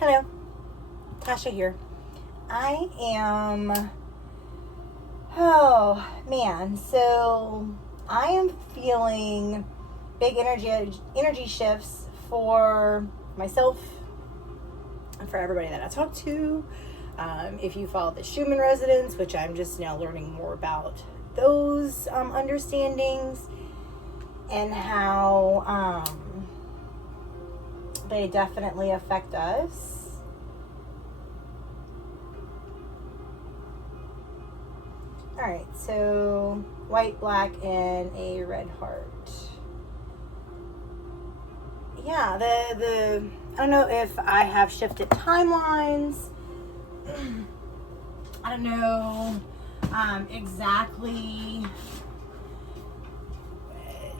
Hello, Tasha here. I am, oh man, so I am feeling big energy shifts for myself and for everybody that I talk to. If you follow the Schumann resonance, which I'm just now learning more about those understandings and how they definitely affect us. All right, so white, black, and a red heart. Yeah, the I don't know if I have shifted timelines. I don't know exactly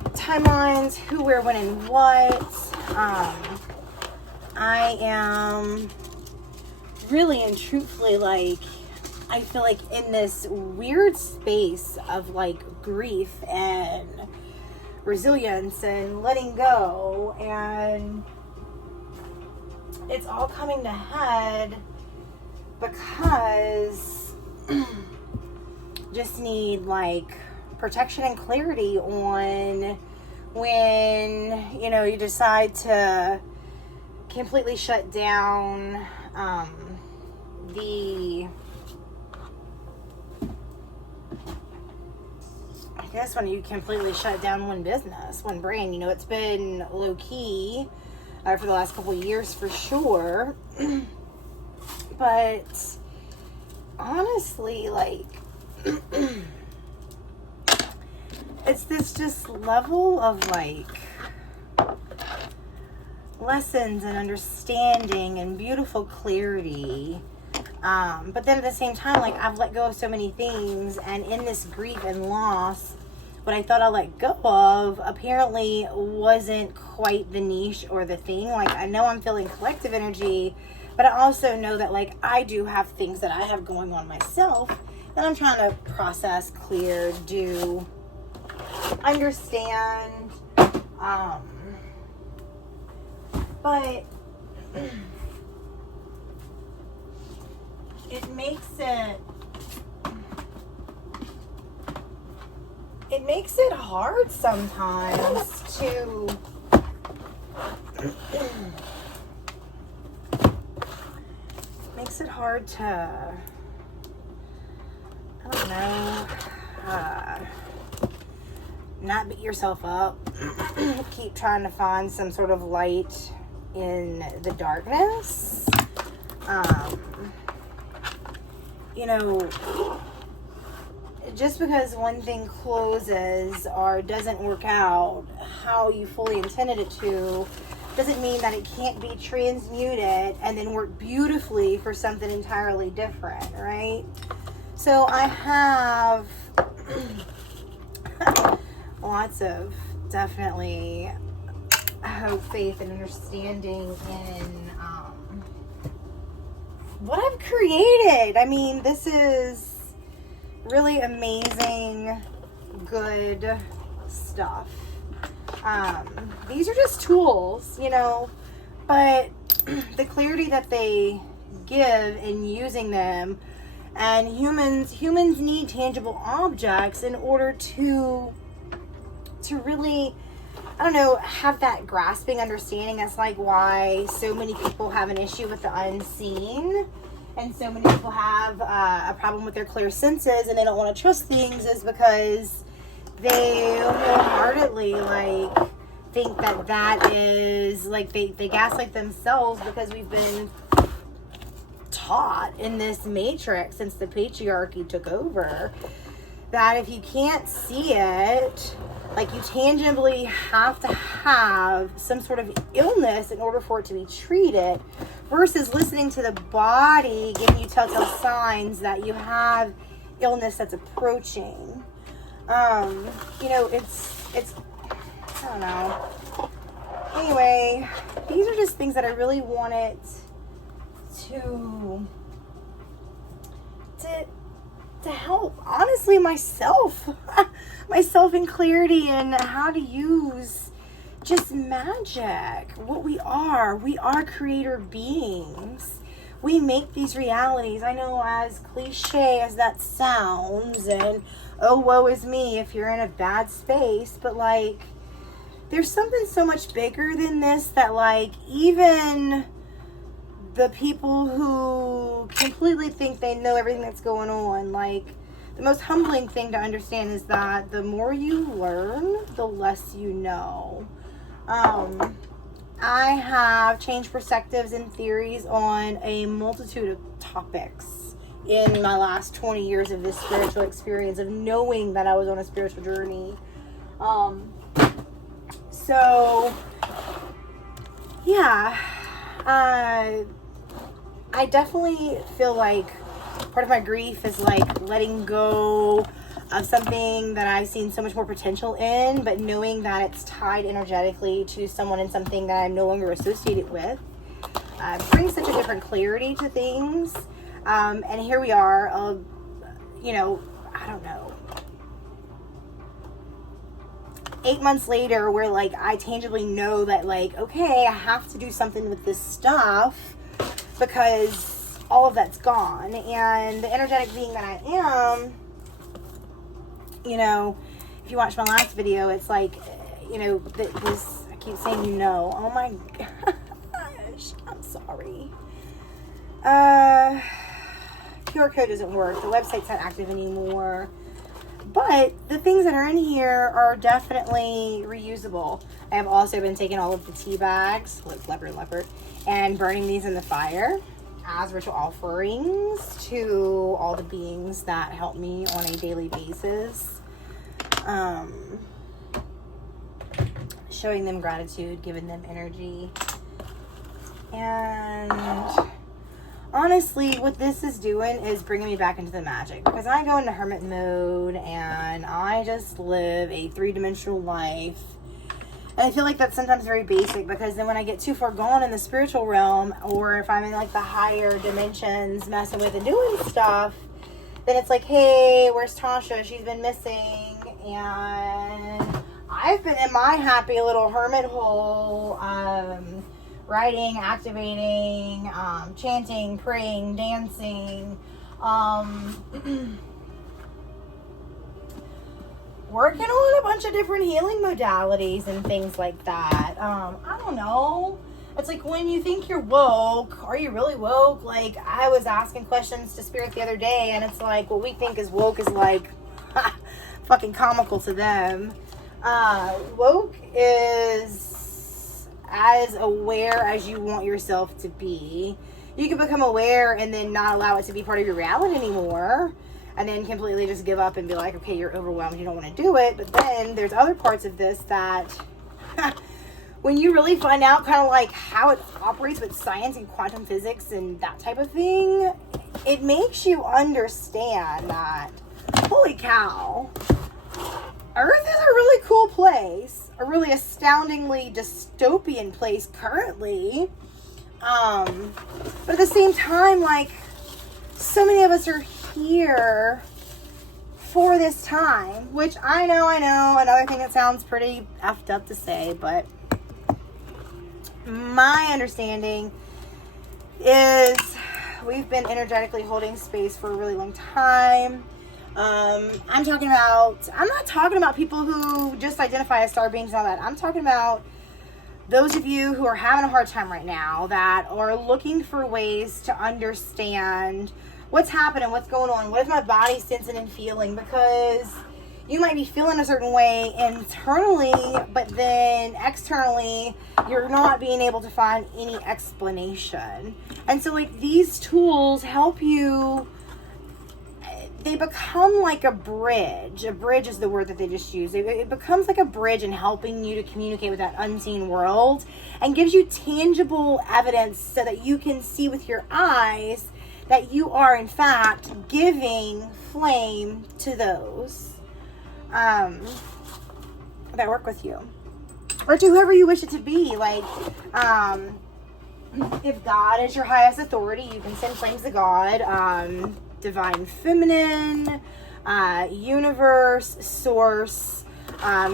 timelines, who, where, when, and what. I am really and truthfully, like, I feel like in this weird space of like grief and resilience and letting go, and it's all coming to head because just need like protection and clarity on when, you know, you decide to completely shut down I guess when you completely shut down one business, one brand. You know, it's been low key for the last couple of years for sure. But honestly, like, it's this just level of like lessons and understanding and beautiful clarity. But then at the same time, like, I've let go of so many things, and in this grief and loss, what I thought I let go of apparently wasn't quite the niche or the thing. Like, I know I'm feeling collective energy, but I also know that, like, I do have things that I have going on myself that I'm trying to process, clear, do, understand. But it makes it hard sometimes to makes it hard to, I don't know, not beat yourself up. Keep trying to find some sort of light in the darkness. You know, just because one thing closes or doesn't work out how you fully intended it to, doesn't mean that it can't be transmuted and then work beautifully for something entirely different, right? So I have lots of definitely hope, faith, and understanding in what I've created. I mean, this is really amazing, good stuff. These are just tools, you know, but the clarity that they give in using them, and humans need tangible objects in order to really, I don't know, have that grasping understanding. That's like why so many people have an issue with the unseen, and so many people have a problem with their clear senses, and they don't want to trust things, is because they wholeheartedly like think that is like they gaslight themselves, because we've been taught in this matrix since the patriarchy took over that if you can't see it, like, you tangibly have to have some sort of illness in order for it to be treated, versus listening to the body giving you telltale signs that you have illness that's approaching. You know, it's I don't know. Anyway, these are just things that I really wanted to help, honestly, myself in clarity and how to use just magic. What we are creator beings. We make these realities. I know, as cliche as that sounds, and oh, woe is me if you're in a bad space, but like, there's something so much bigger than this that, like, even the people who completely think they know everything that's going on, like, the most humbling thing to understand is that the more you learn, the less you know. I have changed perspectives and theories on a multitude of topics in my last 20 years of this spiritual experience, of knowing that I was on a spiritual journey. So, yeah, I definitely feel like part of my grief is like letting go of something that I've seen so much more potential in, but knowing that it's tied energetically to someone and something that I'm no longer associated with brings such a different clarity to things. And here we are, you know, I don't know, 8 months later, where like I tangibly know that, like, okay, I have to do something with this stuff because all of that's gone. And the energetic being that I am, you know, if you watch my last video, it's like, you know, this, I keep saying, you know, oh my gosh, I'm sorry. QR code doesn't work. The website's not active anymore. But the things that are in here are definitely reusable. I have also been taking all of the tea bags, like leopard, and burning these in the fire as ritual offerings to all the beings that help me on a daily basis. Showing them gratitude, giving them energy. And honestly, what this is doing is bringing me back into the magic, because I go into hermit mode and I just live a three-dimensional life. And I feel like that's sometimes very basic, because then when I get too far gone in the spiritual realm, or if I'm in like the higher dimensions messing with and doing stuff, then it's like, hey, where's Tasha? She's been missing. And I've been in my happy little hermit hole, writing, activating, chanting, praying, dancing, working on a bunch of different healing modalities and things like that. I don't know. It's like, when you think you're woke, are you really woke? Like, I was asking questions to Spirit the other day, and it's like, what we think is woke is like fucking comical to them. Woke is as aware as you want yourself to be. You can become aware and then not allow it to be part of your reality anymore, and then completely just give up and be like, okay, you're overwhelmed, you don't want to do it. But then there's other parts of this that when you really find out kind of like how it operates with science and quantum physics and that type of thing, it makes you understand that, holy cow, Earth is a really cool place, a really astoundingly dystopian place currently. But at the same time, like, so many of us are here for this time, which I know, another thing that sounds pretty effed up to say, but my understanding is we've been energetically holding space for a really long time. I'm not talking about people who just identify as star beings and all that. I'm talking about those of you who are having a hard time right now, that are looking for ways to understand what's happening, what's going on, what is my body sensing and feeling, because you might be feeling a certain way internally, but then externally, you're not being able to find any explanation. And so, like, these tools help you. They become like a bridge. A bridge is the word that they just use. It becomes like a bridge in helping you to communicate with that unseen world, and gives you tangible evidence so that you can see with your eyes that you are, in fact, giving flame to those that work with you, or to whoever you wish it to be. Like, if God is your highest authority, you can send flames to God. Divine feminine, universe, source,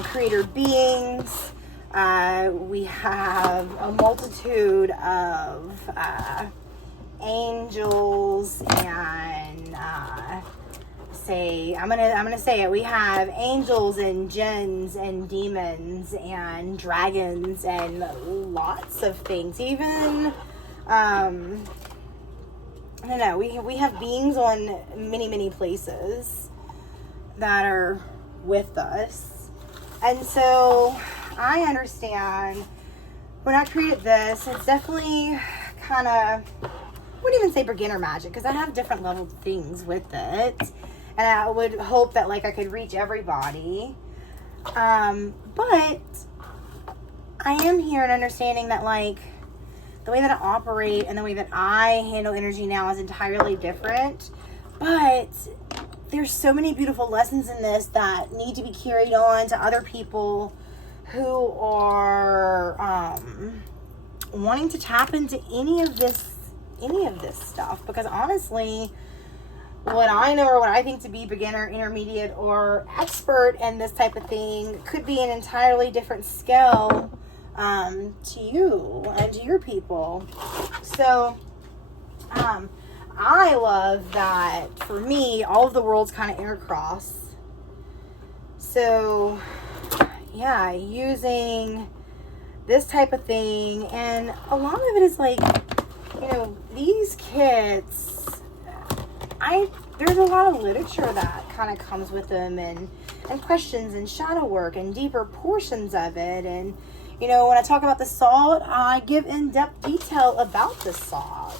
creator beings, We have a multitude of angels and I'm gonna say it. We have angels and jinns and demons and dragons and lots of things. Even I don't know. We have beings on many places that are with us, and so I understand when I created this. It's definitely kind of, I wouldn't even say beginner magic, because I have different level things with it. And I would hope that, like, I could reach everybody. But I am here and understanding that, like, the way that I operate and the way that I handle energy now is entirely different. But there's so many beautiful lessons in this that need to be carried on to other people who are wanting to tap into any of this stuff. Because honestly, what I know or what I think to be beginner, intermediate, or expert in this type of thing could be an entirely different scale to you and to your people. So I love that for me, all of the worlds kind of intercross. So yeah, using this type of thing, and a lot of it is like, you know, these kits, there's a lot of literature that kind of comes with them, and questions and shadow work and deeper portions of it. And, you know, when I talk about the salt, I give in-depth detail about the salt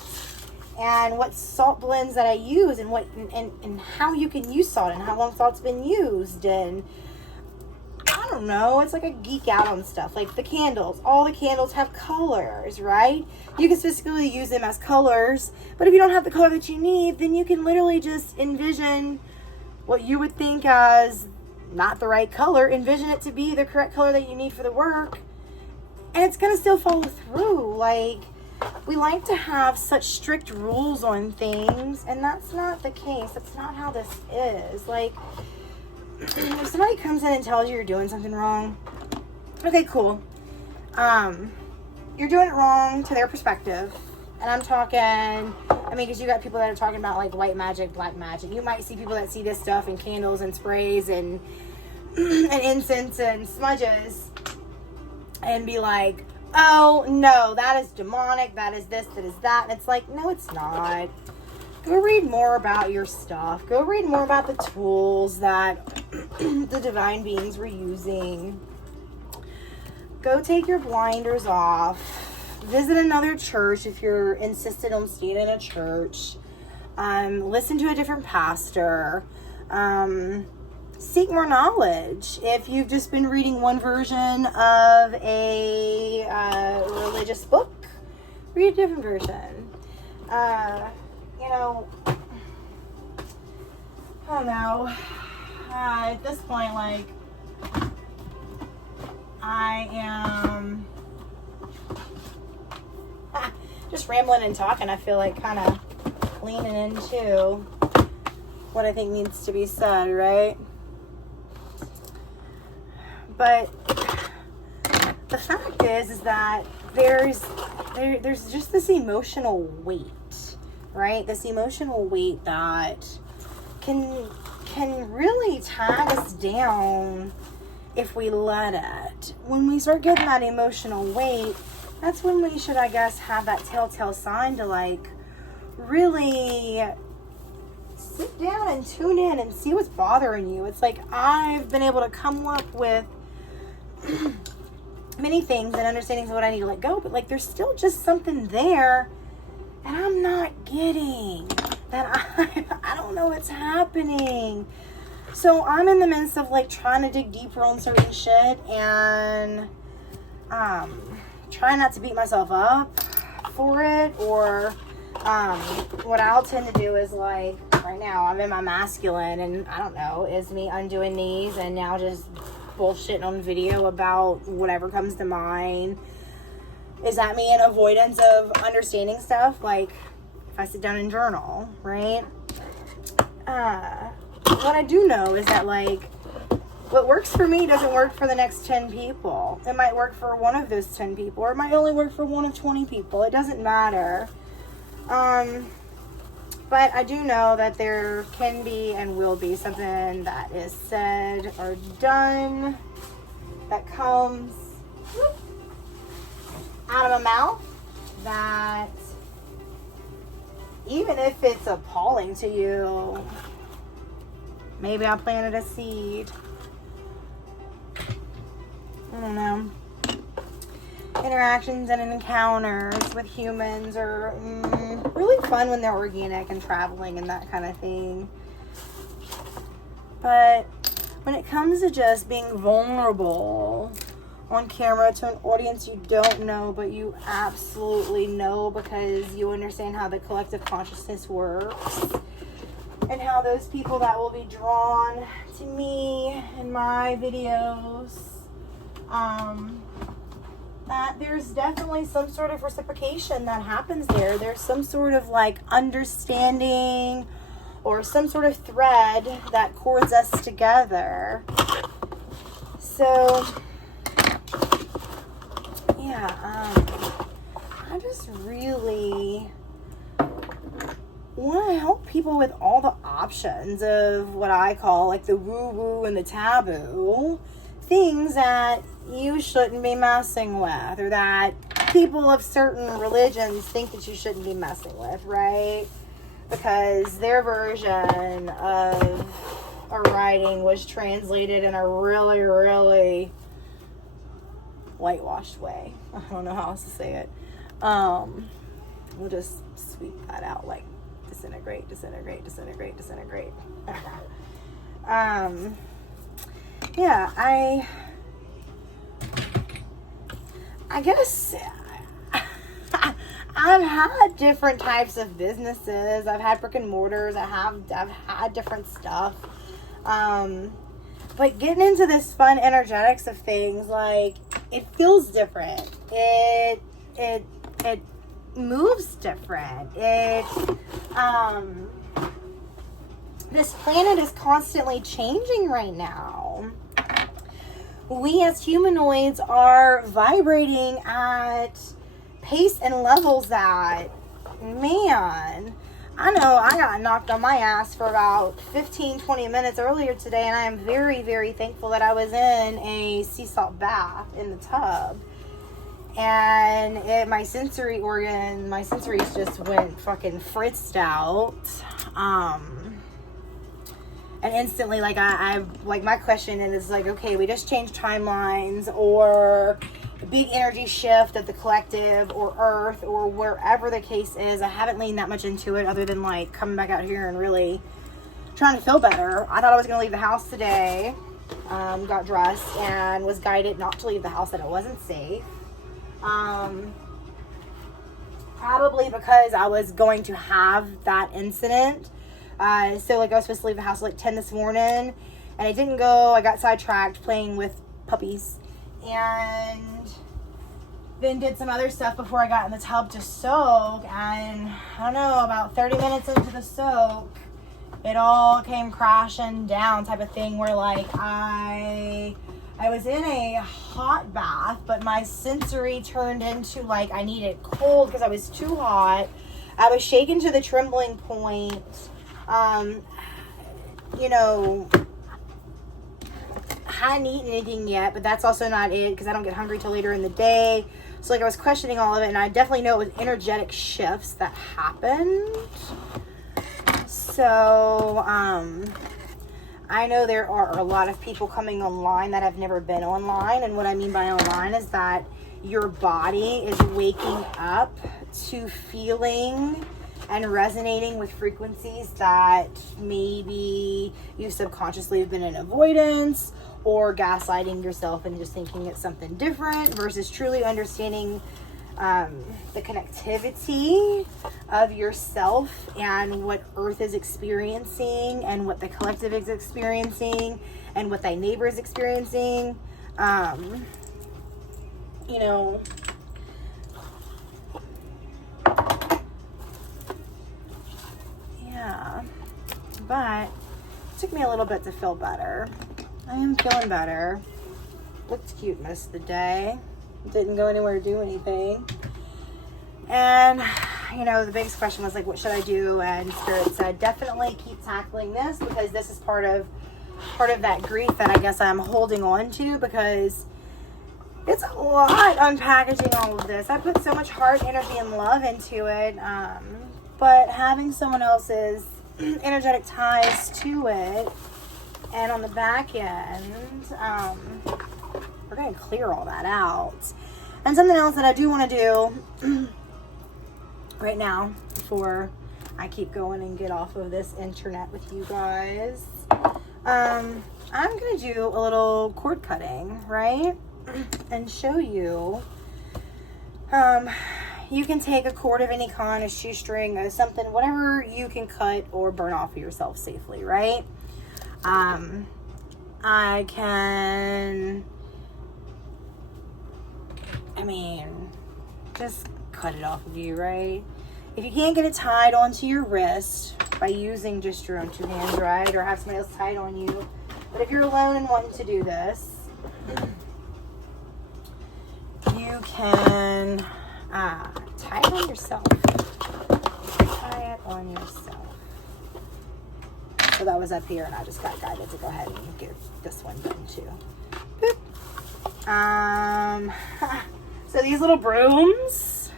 and what salt blends that I use, and what and how you can use salt and how long salt's been used. And I don't know, it's like a geek out on stuff. Like the candles, all the candles have colors, right? You can specifically use them as colors, but if you don't have the color that you need, then you can literally just envision what you would think as not the right color, envision it to be the correct color that you need for the work, and it's gonna still follow through. Like, we like to have such strict rules on things, and that's not the case. That's not how this is. Like, if somebody comes in and tells you you're doing something wrong, okay, cool. You're doing it wrong to their perspective. And I'm talking, I mean, because you got people that are talking about like white magic, black magic. You might see people that see this stuff in candles and sprays and incense and smudges and be like, oh no, that is demonic, that is this, that is that. And it's like, no, it's not. Go read more about your stuff. Go read more about the tools that the divine beings were using. Go take your blinders off. Visit another church if you're insistent on staying in a church. Listen to a different pastor. Seek more knowledge. If you've just been reading one version of a religious book, read a different version. You know, I don't know. At this point, like, I am just rambling and talking. I feel like kind of leaning into what I think needs to be said, right? But the fact is that there's just this emotional weight, right? This emotional weight that can really tag us down if we let it. When we start getting that emotional weight, that's when we should, I guess, have that telltale sign to, like, really sit down and tune in and see what's bothering you. It's like I've been able to come up with many things and understandings of what I need to let go, but like there's still just something there and I'm not getting that. I don't know what's happening. So I'm in the midst of like trying to dig deeper on certain shit and trying not to beat myself up for it, or what I'll tend to do is, like, right now I'm in my masculine and I don't know, is me undoing these and now just bullshitting on video about whatever comes to mind. Is that me in avoidance of understanding stuff? Like, if I sit down and journal, right? What I do know is that, like, what works for me doesn't work for the next 10 people. It might work for one of those 10 people, or it might only work for one of 20 people. It doesn't matter. But I do know that there can be and will be something that is said or done that comes out of my mouth that, even if it's appalling to you, maybe I planted a seed. I don't know. Interactions and encounters with humans are really fun when they're organic and traveling and that kind of thing. But when it comes to just being vulnerable on camera to an audience you don't know, but you absolutely know because you understand how the collective consciousness works, and how those people that will be drawn to me and my videos, that there's definitely some sort of reciprocation that happens there. There's some sort of like understanding or some sort of thread that cords us together. So yeah, I just really want to help people with all the options of what I call like the woo-woo and the taboo things that you shouldn't be messing with, or that people of certain religions think that you shouldn't be messing with, right? Because their version of a writing was translated in a really, really whitewashed way. I don't know how else to say it. We'll just sweep that out, like disintegrate, disintegrate, disintegrate, disintegrate. Yeah, I guess I've had different types of businesses. I've had brick and mortars. I've had different stuff. But getting into this fun energetics of things, like, it feels different. It moves different. This planet is constantly changing right now. We as humanoids are vibrating at pace and levels that, man, I know I got knocked on my ass for about 15-20 minutes earlier today, and I am very, very thankful that I was in a sea salt bath in the tub. And my sensories just went fucking fritzed out. And instantly, like, I like, my question is like, okay, we just changed timelines, or a big energy shift of the collective or Earth or wherever the case is. I haven't leaned that much into it other than like coming back out here and really trying to feel better. I thought I was going to leave the house today. Got dressed and was guided not to leave the house, that it wasn't safe. Probably because I was going to have that incident. So like I was supposed to leave the house at like 10 this morning, and I didn't go. I got sidetracked playing with puppies, and then did some other stuff before I got in the tub to soak. And I don't know, about 30 minutes into the soak, it all came crashing down, type of thing, where like I was in a hot bath, but my sensory turned into like I needed cold because I was too hot. I was shaken to the trembling point. You know, hadn't eaten anything yet, but that's also not it because I don't get hungry till later in the day. So like I was questioning all of it, and I definitely know it was energetic shifts that happened. So, I know there are a lot of people coming online that have never been online, and what I mean by online is that your body is waking up to feeling and resonating with frequencies that maybe you subconsciously have been in avoidance, or gaslighting yourself and just thinking it's something different, versus truly understanding the connectivity of yourself and what Earth is experiencing, and what the collective is experiencing, and what thy neighbor is experiencing. You know, yeah, but it took me a little bit to feel better. I am feeling better. Looked cute most of the day. Didn't go anywhere to do anything. And, you know, the biggest question was like, what should I do? And Spirit said, definitely keep tackling this, because this is part of that grief that I guess I'm holding on to, because it's a lot unpackaging all of this. I put so much heart, energy, and love into it. But having someone else's energetic ties to it, and on the back end, we're going to clear all that out. And something else that I do want to do right now, before I keep going and get off of this internet with you guys, I'm going to do a little cord cutting, right? And show you. You can take a cord of any kind, a shoestring, or something, whatever you can cut or burn off of yourself safely, right? I can, just cut it off of you, right? If you can't get it tied onto your wrist by using just your own two hands, right? Or have somebody else tie it on you. But if you're alone and wanting to do this, you can tie it on yourself. Tie it on yourself. So that was up here, and I just got guided to go ahead and get this one done too. Boop. So these little brooms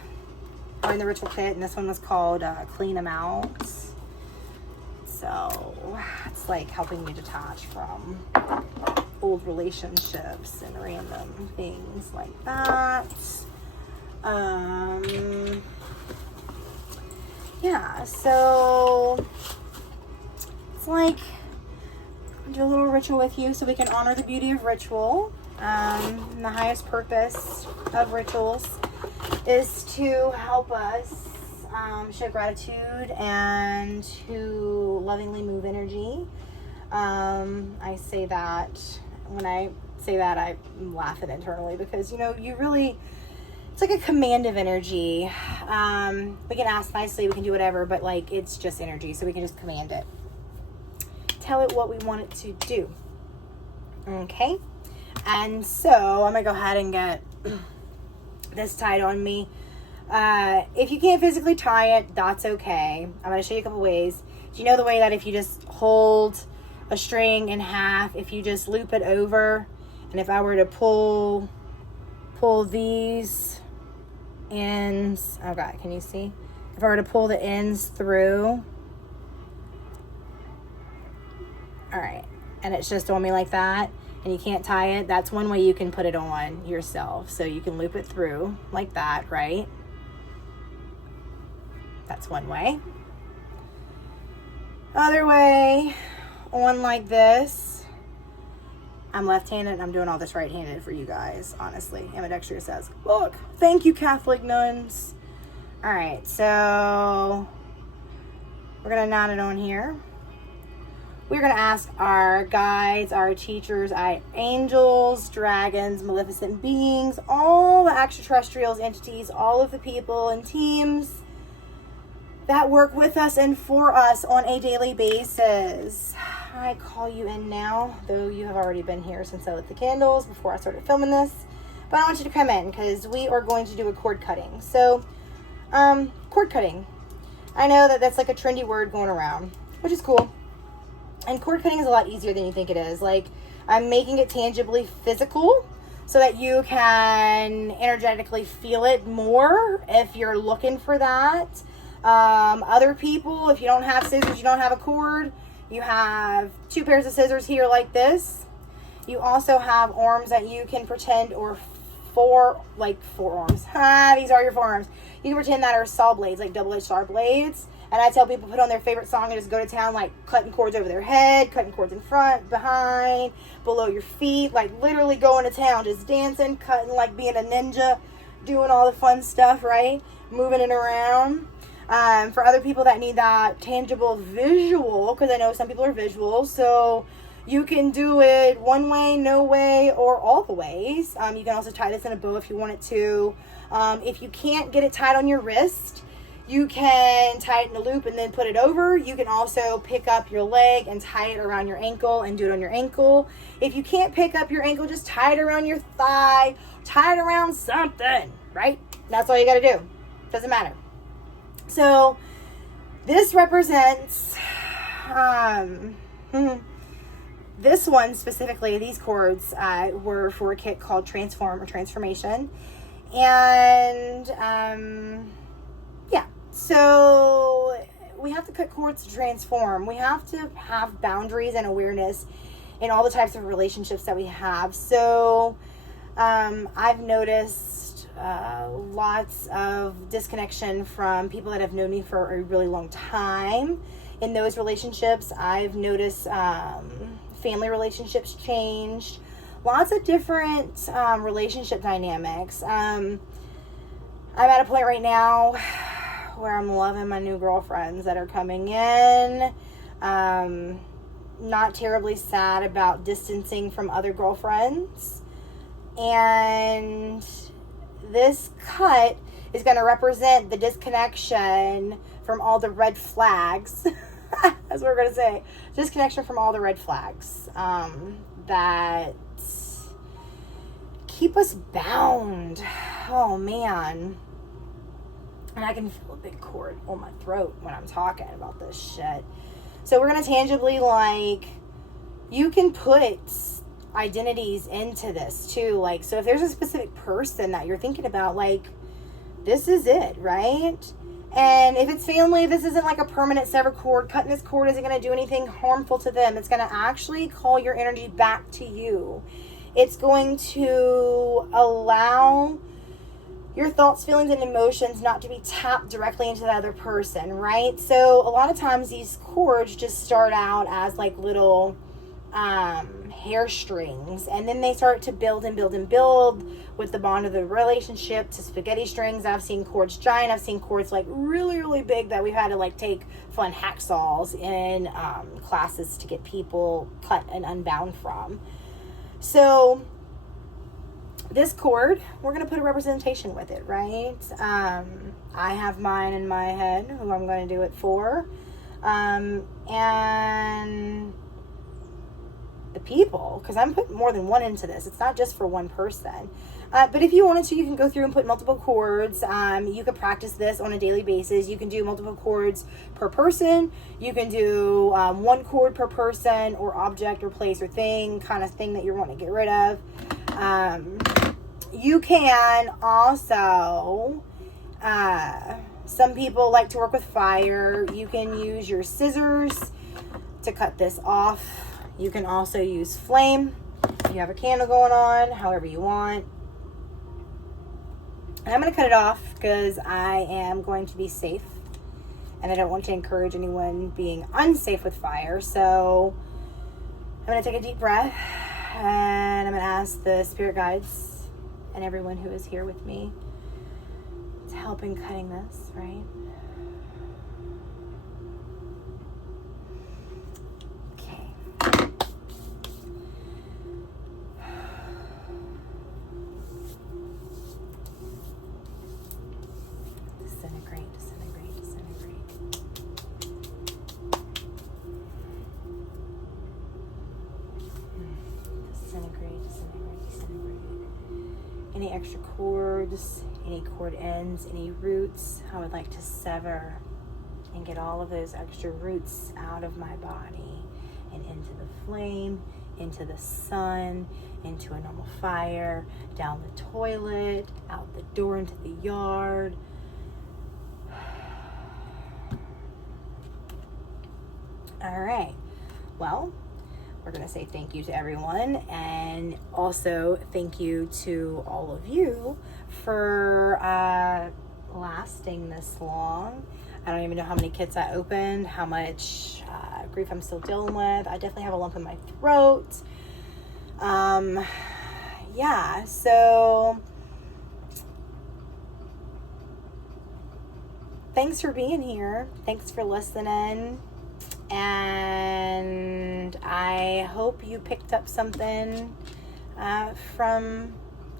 are in the ritual kit, and this one was called Clean Them Out. So it's like helping you detach from old relationships and random things like that. Yeah, so it's like do a little ritual with you so we can honor the beauty of ritual. And the highest purpose of rituals is to help us show gratitude and to lovingly move energy. I say that, when I say that, I laugh it internally, because, you know, it's like a command of energy. We can ask nicely, we can do whatever, but like, it's just energy, so we can just command it. Tell it what we want it to do. Okay? And so I'm going to go ahead and get this tied on me. If you can't physically tie it, that's okay. I'm going to show you a couple ways. Do you know the way that if you just hold a string in half, if you just loop it over, and if I were to pull these ends, oh God, can you see? If I were to pull the ends through, all right, and it's just on me like that, and you can't tie it, that's one way you can put it on yourself. So you can loop it through like that, right? That's one way. Other way, on like this. I'm left-handed and I'm doing all this right-handed for you guys, honestly. Ambidextrous says, look, thank you, Catholic nuns. All right, so we're going to knot it on here. We're going to ask our guides, our teachers, our angels, dragons, maleficent beings, all the extraterrestrials, entities, all of the people and teams that work with us and for us on a daily basis. I call you in now, though you have already been here since I lit the candles before I started filming this. But I want you to come in, because we are going to do a cord cutting. So, cord cutting. I know that that's like a trendy word going around, which is cool. And cord cutting is a lot easier than you think it is. Like, I'm making it tangibly physical so that you can energetically feel it more if you're looking for that. Other people, if you don't have scissors, you don't have a cord, you have 2 pairs of scissors here like this. You also have arms that you can pretend, or forearms. These are your forearms. You can pretend that are saw blades, like double-edged saw blades. And I tell people, put on their favorite song and just go to town, like cutting cords over their head, cutting cords in front, behind, below your feet, like literally going to town, just dancing, cutting, like being a ninja, doing all the fun stuff, right? Moving it around. For other people that need that tangible visual, because I know some people are visual, so you can do it one way, no way, or all the ways. You can also tie this in a bow if you want it to. If you can't get it tied on your wrist, You can tie it in a loop and then put it over. You can also pick up your leg and tie it around your ankle and do it on your ankle. If you can't pick up your ankle, just tie it around your thigh, tie it around something, right? That's all you got to do. Doesn't matter. So this represents, this one specifically, these cords were for a kit called Transform or Transformation. And, yeah. So we have to cut cords to transform. We have to have boundaries and awareness in all the types of relationships that we have. So I've noticed lots of disconnection from people that have known me for a really long time. In those relationships, I've noticed family relationships changed. Lots of different relationship dynamics. I'm at a point right now where I'm loving my new girlfriends that are coming in. Not terribly sad about distancing from other girlfriends. And this cut is going to represent the disconnection from all the red flags. That's what we're going to say. Disconnection from all the red flags that keep us bound. Oh, man. And I can feel a big cord on my throat when I'm talking about this shit. So we're going to tangibly, like, you can put identities into this too. Like, so if there's a specific person that you're thinking about, like, this is it, right? And if it's family, this isn't like a permanent severed cord. Cutting this cord isn't going to do anything harmful to them. It's going to actually call your energy back to you. It's going to allow your thoughts, feelings, and emotions not to be tapped directly into the other person, right? So a lot of times these cords just start out as like little hair strings, and then they start to build and build and build with the bond of the relationship to spaghetti strings. I've seen cords giant. I've seen cords like really, really big that we've had to like take fun hacksaws in classes to get people cut and unbound from. So this cord, we're going to put a representation with it, right? I have mine in my head, who I'm going to do it for. And the people, because I'm putting more than one into this. It's not just for one person. But if you wanted to, you can go through and put multiple cords. You can practice this on a daily basis. You can do multiple cords per person. You can do one cord per person or object or place or thing, kind of thing that you're wanting to get rid of. You can also, some people like to work with fire. You can use your scissors to cut this off. You can also use flame. You have a candle going on, however you want. And I'm going to cut it off because I am going to be safe. And I don't want to encourage anyone being unsafe with fire. So I'm going to take a deep breath. And I'm going to ask the spirit guides and everyone who is here with me to help in cutting this, right? Any extra cords, any cord ends, any roots, I would like to sever and get all of those extra roots out of my body and into the flame, into the sun, into a normal fire, down the toilet, out the door into the yard. All right. Well, we're going to say thank you to everyone, and also thank you to all of you for lasting this long. I don't even know how many kits I opened, how much grief I'm still dealing with. I definitely have a lump in my throat. Yeah, so thanks for being here. Thanks for listening. And I hope you picked up something from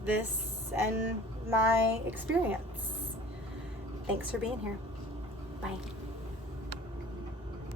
this and my experience. Thanks for being here. Bye.